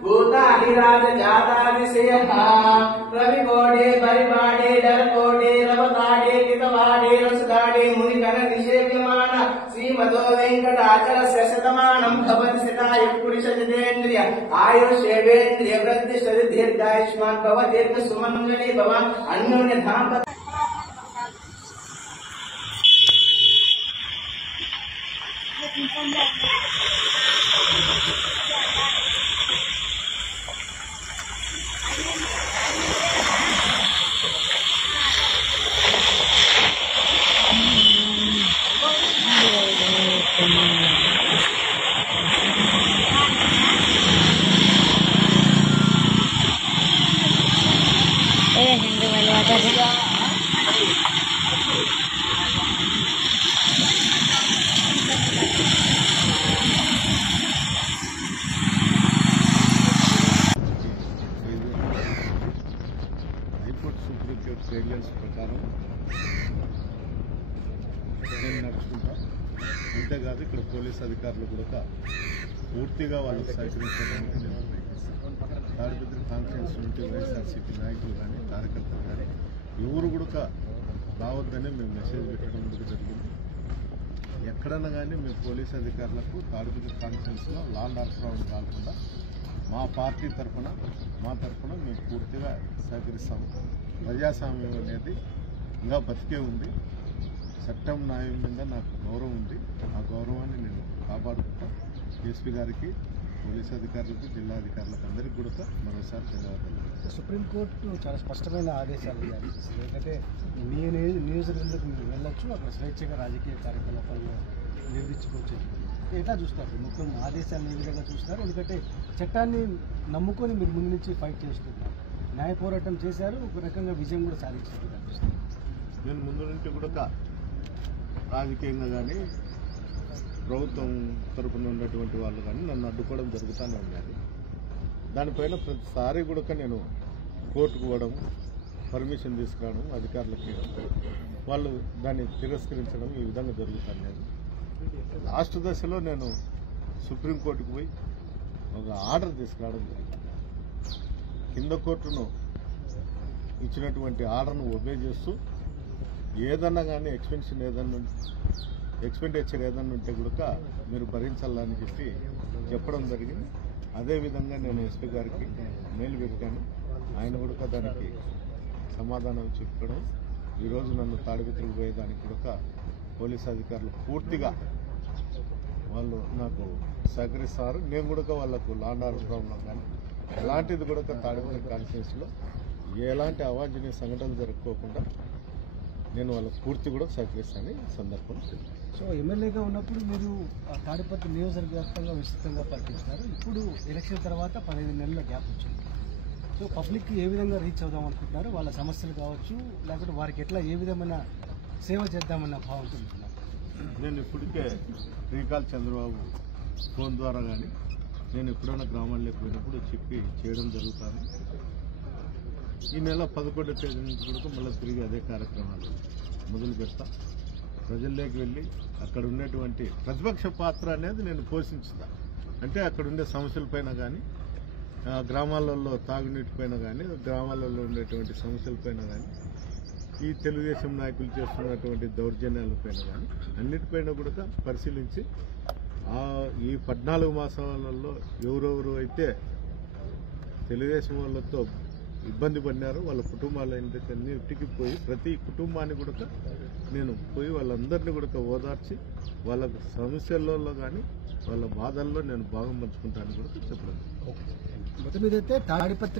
भूताधिराज जातादिशयः रविकोडे परिपाडे डरकोडे रवताडे कितवाडे रसदाडे मुनिकर निषेव्यमान श्रीमतो वेंकटाचलस्य शतमानं भवति शताय पुरुषजतेन्द्रिय आयुष्येवेन्द्रिय वृद्धिश्च दीर्घायुष्मान् भव दीर्घ सुमङ्गली भव अन्योन्य धाम గైడ్లైన్స్ ప్రకారం నేను నడుచుకుంటా. అంతేకాదు ఇక్కడ పోలీస్ అధికారులు కూడా పూర్తిగా వాళ్ళకి సహకరించడానికి నేను తాడిపత్రి కాన్ఫరెన్స్ నుండి వైఎస్ఆర్సీపీ నాయకులు కానీ కార్యకర్తలు కానీ ఎవరు కూడా రావద్దని మేము మెసేజ్ పెట్టడం జరిగింది. ఎక్కడన్నా కానీ మేము పోలీస్ అధికారులకు తాడిపత్రి కాన్ఫరెన్స్లో లాండ్ ఆర్డర్ రౌండ్ కాకుండా మా పార్టీ తరఫున మేము పూర్తిగా సహకరిస్తాము. ప్రజాస్వామ్యం అనేది ఇంకా బతికే ఉంది. చట్టం న్యాయం మీద నాకు గౌరవం ఉంది. ఆ గౌరవాన్ని నేను కాపాడుకుంటా. ఎస్పీ గారికి, పోలీస్ అధికారులకు, జిల్లా అధికారులకు అందరికీ కూడా మరోసారి ధన్యవాదాలు. సుప్రీంకోర్టు చాలా స్పష్టమైన ఆదేశాలు జారీ చేసింది. ఎందుకంటే మీ నియోజకవర్గంలోకి మీరు వెళ్ళొచ్చు, అక్కడ స్వేచ్ఛగా రాజకీయ కార్యకలాపాలను నిర్వహించుకోవచ్చు. ఎట్లా చూస్తారు మొత్తం ఆదేశాలను ఏ విధంగా చూస్తారు? ఎందుకంటే చట్టాన్ని నమ్ముకొని మీరు ముందు నుంచి ఫైట్ చేస్తున్నారు, న్యాయ పోరాటం చేశారు, ఒక రకంగా విజయం కూడా సాధించారు అనిపిస్తుంది. నేను ముందు నుంచి కూడా రాజకీయంగా కానీ ప్రభుత్వం తరఫున ఉన్నటువంటి వాళ్ళు కానీ నన్ను అడ్డుకోవడం జరుగుతూనే ఉన్నది. దానిపైన ప్రతిసారి కూడా నేను కోర్టుకు పోవడం, పర్మిషన్ తీసుకురావడం, అధికారులకి వాళ్ళు దాన్ని తిరస్కరించడం ఈ విధంగా జరుగుతున్నది. లాస్ట్ దశలో నేను సుప్రీంకోర్టుకు పోయి ఒక ఆర్డర్ తీసుకురావడం జరిగింది. కింద కోర్టును ఇచ్చినటువంటి ఆర్డర్ను ఒబే చేస్తూ ఏదన్నా కానీ ఎక్స్పెండిచర్ ఏదన్నా ఉంటే కూడా మీరు భరించాలని చెప్పడం జరిగింది. అదేవిధంగా నేను ఎస్పీ గారికి మెయిల్ పెట్టాను. ఆయన కూడా దానికి సమాధానం చెప్పడం, ఈరోజు నన్ను తాడిపత్రికి పోయేదానికి కూడా పోలీస్ అధికారులు పూర్తిగా వాళ్ళు నాకు సహకరిస్తారు. నేను కూడా వాళ్ళకు లాండ్ ఆర్డర్ ప్రాబ్లం కానీ ఎలాంటిది కూడా తాడిపత్రి కాన్స్టిట్యూన్సీలో ఎలాంటి అవాంఛనీయ సంఘటనలు జరుపుకోకుండా నేను వాళ్ళకు పూర్తి కూడా సహకరిస్తాను సందర్భం. సో ఎమ్మెల్యేగా ఉన్నప్పుడు మీరు తాడిపత్రి నియోజకవర్గంగా విస్తృతంగా పర్యటిస్తున్నారు. ఇప్పుడు ఎలక్షన్ తర్వాత 15 నెలల గ్యాప్ వచ్చింది. సో పబ్లిక్కి ఏ విధంగా రీచ్ అవుదాం అనుకుంటున్నారు? వాళ్ళ సమస్యలు కావచ్చు, లేకపోతే వారికి ఎట్లా ఏ విధమైన సేవ చేద్దామన్న భావంతో ఉంటున్నారు? నేను ఇప్పటికే శ్రీకాళ చంద్రబాబు ఫోన్ ద్వారా కానీ నేను ఎప్పుడైనా గ్రామాల్లోకి పోయినప్పుడు చేయడం జరుగుతాను. ఈ నెల 11వ తేదీ నుంచి కూడా మళ్ళీ తిరిగి అదే కార్యక్రమాలు మొదలు పెడతా. ప్రజల్లోకి వెళ్ళి అక్కడ ఉన్నటువంటి ప్రతిపక్ష పాత్ర అనేది నేను పోషించుతా. అంటే అక్కడ ఉండే సమస్యలపైన కానీ, గ్రామాలలో తాగునీటిపైన కానీ, గ్రామాలలో ఉండేటువంటి సమస్యలపైన కానీ, ఈ తెలుగుదేశం నాయకులు చేస్తున్నటువంటి దౌర్జన్యాలపైన కానీ అన్నిటిపైన కూడా పరిశీలించి ఈ 14 మాసాలలో ఎవరెవరు అయితే తెలుగుదేశం వాళ్ళతో ఇబ్బంది పడినారో వాళ్ళ కుటుంబాలు అన్నిటికీ పోయి ప్రతి కుటుంబాన్ని కూడా నేను పోయి వాళ్ళందరినీ కూడా ఓదార్చి వాళ్ళ సమస్యలలో కానీ వాళ్ళ బాధల్లో నేను భాగం పంచుకుంటానని కూడా చెప్పడం. మొత్తం మీదైతే తాడిపత్రి